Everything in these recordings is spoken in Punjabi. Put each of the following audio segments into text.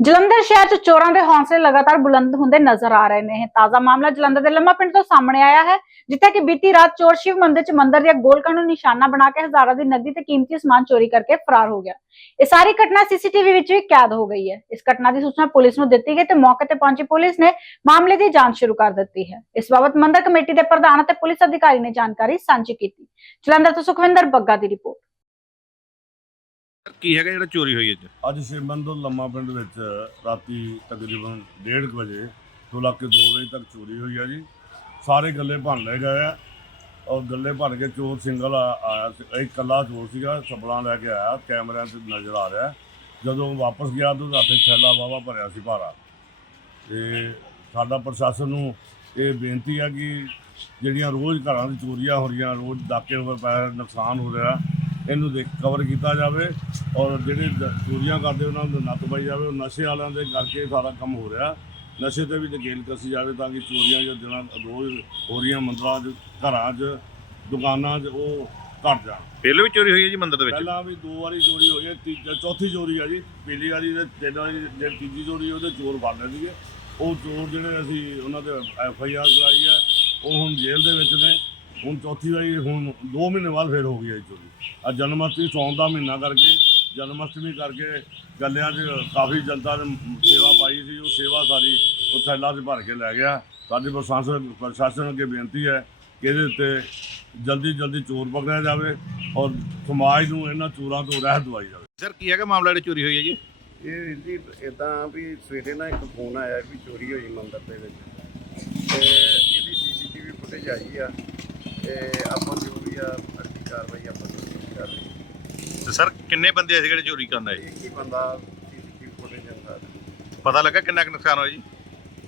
ਜਲੰਧਰ ਸ਼ਹਿਰ 'ਚ ਚੋਰਾਂ ਦੇ ਹੌਸਲੇ ਲਗਾਤਾਰ ਬੁਲੰਦ ਹੁੰਦੇ ਨਜ਼ਰ ਆ ਰਹੇ ਨੇ ਤਾਜ਼ਾ ਮਾਮਲਾ ਜਲੰਧਰ ਦੇ ਲੰਮਾ ਪਿੰਡ ਤੋਂ ਸਾਹਮਣੇ ਆਇਆ ਹੈ, ਜਿੱਥੇ ਕਿ ਬੀਤੀ ਰਾਤ ਚੋਰ ਸ਼ਿਵ ਮੰਦਿਰ 'ਚ ਮੰਦਿਰ ਦੀਆਂ ਗੋਲਕਾਂ ਨੂੰ ਨਿਸ਼ਾਨਾ ਬਣਾ ਕੇ ਹਜ਼ਾਰਾਂ ਦੀ ਨਕਦੀ ਤੇ ਕੀਮਤੀ ਸਮਾਨ ਚੋਰੀ ਕਰਕੇ ਫਰਾਰ ਹੋ ਗਿਆ। ਇਹ ਸਾਰੀ ਘਟਨਾ ਸੀਸੀਟੀਵੀ ਵਿੱਚ ਵੀ ਕੈਦ ਹੋ ਗਈ ਹੈ। ਇਸ ਘਟਨਾ ਦੀ ਸੂਚਨਾ ਪੁਲਿਸ ਨੂੰ ਦਿੱਤੀ ਗਈ ਤੇ ਮੌਕੇ ਤੇ ਪਹੁੰਚੀ ਪੁਲਿਸ ਨੇ ਮਾਮਲੇ ਦੀ ਜਾਂਚ ਸ਼ੁਰੂ ਕਰ ਦਿੱਤੀ ਹੈ। ਇਸ ਬਾਬਤ ਮੰਦਿਰ ਕਮੇਟੀ ਦੇ ਪ੍ਰਧਾਨ ਅਤੇ ਪੁਲਿਸ ਅਧਿਕਾਰੀ ਨੇ ਜਾਣਕਾਰੀ ਸਾਂਝੀ ਕੀਤੀ। ਜਲੰਧਰ ਤੋਂ ਸੁਖਵਿੰਦਰ ਬੱਗਾ ਦੀ ਰਿਪੋਰਟ। ਕੀ ਹੈਗਾ ਜਿਹੜਾ ਚੋਰੀ ਹੋਈ ਅੱਜ? ਅੱਜ ਤੋਂ ਲੰਮਾ ਪਿੰਡ ਵਿੱਚ ਰਾਤੀ ਤਕਰੀਬਨ 1:30 ਵਜੇ ਤੋਂ ਲੱਗ ਕੇ 2 ਵਜੇ ਤੱਕ ਚੋਰੀ ਹੋਈ ਹੈ ਜੀ। ਸਾਰੇ ਗੱਲੇ ਭੰਨ ਲਏ ਗਏ ਆ। ਔਰ ਗੱਲੇ ਭੰਨ ਕੇ ਚੋਰ ਸਿੰਗਲ ਆਇਆ ਸੀ। ਇੱਕ ਇਕੱਲਾ ਚੋਰ ਸੀਗਾ, ਸਪਲਾਂ ਲੈ ਕੇ ਆਇਆ, ਕੈਮਰਿਆਂ 'ਤੇ ਨਜ਼ਰ ਆ ਰਿਹਾ। ਜਦੋਂ ਵਾਪਸ ਗਿਆ ਤਾਂ ਉਹਦੇ ਹੱਥੇ ਥੈਲਾ ਵਾਵਾ ਭਰਿਆ ਸੀ ਭਾਰਾ। ਤੇ ਸਾਡਾ ਪ੍ਰਸ਼ਾਸਨ ਨੂੰ ਇਹ ਬੇਨਤੀ ਆ ਕਿ ਜਿਹੜੀਆਂ ਰੋਜ਼ ਘਰਾਂ ਦੀ ਚੋਰੀਆਂ ਹੋ ਰਹੀਆਂ, ਰੋਜ਼ ਡਾਕੇ ਉੱਪਰ ਪੈ ਨੁਕਸਾਨ ਹੋ ਰਿਹਾ ਇਹਨੂੰ ਦੇਖ ਕਵਰ ਕੀਤਾ ਜਾਵੇ ਔਰ ਜਿਹੜੇ ਦ- ਚੋਰੀਆਂ ਕਰਦੇ ਉਹਨਾਂ ਨੂੰ ਨੱਥ ਪਾਈ ਜਾਵੇ। ਉਹ ਨਸ਼ੇ ਵਾਲਿਆਂ ਦੇ ਕਰਕੇ ਸਾਰਾ ਕੰਮ ਹੋ ਰਿਹਾ। ਨਸ਼ੇ ਤੇ ਵੀ ਨਕੇਲ ਕੱਸੀ ਜਾਵੇ ਤਾਂ ਕਿ ਚੋਰੀਆਂ ਜੋ ਦਿਨਾਂ ਰੋਜ਼ ਹੋ ਰਹੀਆਂ ਮੰਦਰਾਂ 'ਚ ਘਰਾਂ 'ਚ ਦੁਕਾਨਾਂ 'ਚ ਉਹ ਘਟ ਜਾਣ। ਪਹਿਲਾਂ ਵੀ ਚੋਰੀ ਹੋਈ ਹੈ ਜੀ ਮੰਦਿਰ ਦੇ ਵਿੱਚ? ਪਹਿਲਾਂ ਵੀ ਦੋ ਵਾਰੀ ਚੋਰੀ ਹੋਈ ਹੈ ਤੀਜਾ ਚੌਥੀ ਚੋਰੀ ਆ ਜੀ। ਪਹਿਲੀ ਵਾਰੀ ਤੇ ਤਿੰਨ ਵਾਰੀ ਜਿਹੜੀ ਤੀਜੀ ਚੋਰੀ ਉਹਦੇ ਚੋਰ ਫੜ ਲਏ ਸੀਗੇ। ਉਹ ਚੋਰ ਜਿਹੜੇ ਅਸੀਂ ਉਹਨਾਂ ਦੇ ਐਫ ਆਈ ਆਰ ਕਰਾਈ ਹੈ ਉਹ ਹੁਣ ਜੇਲ੍ਹ ਦੇ ਵਿੱਚ ਨੇ। ਹੁਣ ਚੌਥੀ ਵਾਰੀ ਹੁਣ 2 ਮਹੀਨੇ ਬਾਅਦ ਫੇਰ ਹੋ ਗਈ ਹੈ ਚੋਰੀ। ਆ ਜਨਮ ਅਸ਼ਟਮੀ ਸੌਣ ਦਾ ਮਹੀਨਾ ਕਰਕੇ ਜਨਮ ਅਸ਼ਟਮੀ ਕਰਕੇ ਗੱਲਿਆਂ 'ਚ ਕਾਫੀ ਜਨਤਾ ਨੇ ਸੇਵਾ ਪਾਈ ਸੀ ਉਹ ਸੇਵਾ ਸਾਰੀ ਉਹ ਥੈਲਾ 'ਚ ਭਰ ਕੇ ਲੈ ਗਿਆ। ਸਾਡੀ ਪ੍ਰਸ਼ਾਸਨ ਪ੍ਰਸ਼ਾਸਨ ਅੱਗੇ ਬੇਨਤੀ ਹੈ ਕਿ ਇਹਦੇ ਉੱਤੇ ਜਲਦੀ ਜਲਦੀ ਚੋਰ ਪਕੜਿਆ ਜਾਵੇ ਔਰ ਸਮਾਜ ਨੂੰ ਇਹਨਾਂ ਚੋਰਾਂ ਤੋਂ ਰਹਿਤ ਦਵਾਈ ਜਾਵੇ। ਸਰ ਕੀ ਹੈਗਾ ਮਾਮਲਾ ਜਿਹੜੀ ਚੋਰੀ ਹੋਈ ਹੈ ਜੀ? ਇਹ ਜੀ ਇਦਾਂ ਵੀ ਸਵੇਰੇ ਨਾ ਇੱਕ ਫੋਨ ਆਇਆ ਵੀ ਚੋਰੀ ਹੋਈ ਮੰਦਿਰ ਦੇ ਵਿੱਚ। ਤੇ ਇਹਦੀ ਸੀਸੀਟੀਵੀ ਫੁਟੇਜ ਆਈ ਆ। ਤੇ ਆਪਾਂ ਜੋ ਵੀ ਆ ਕਾਰਵਾਈ ਆਪਾਂ ਜ਼ਰੂਰ ਕਰ ਰਹੇ ਹਾਂ। ਤੇ ਸਰ ਕਿੰਨੇ ਬੰਦੇ ਸੀ ਜਿਹੜੇ ਚੋਰੀ ਕਰਨ ਆਏ? ਇੱਕ ਹੀ ਬੰਦਾ ਸੀਸੀਟੀਵੀ ਫੁਟੇਜ ਅੰਦਰ। ਪਤਾ ਲੱਗਾ ਕਿੰਨਾ ਕੁ ਨੁਕਸਾਨ ਹੋਇਆ ਜੀ?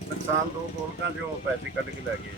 ਨੁਕਸਾਨ ਦੋ ਗੋਲਕਾਂ ਚੋਂ ਪੈਸੇ ਕੱਢ ਕੇ ਲੈ ਗਏ।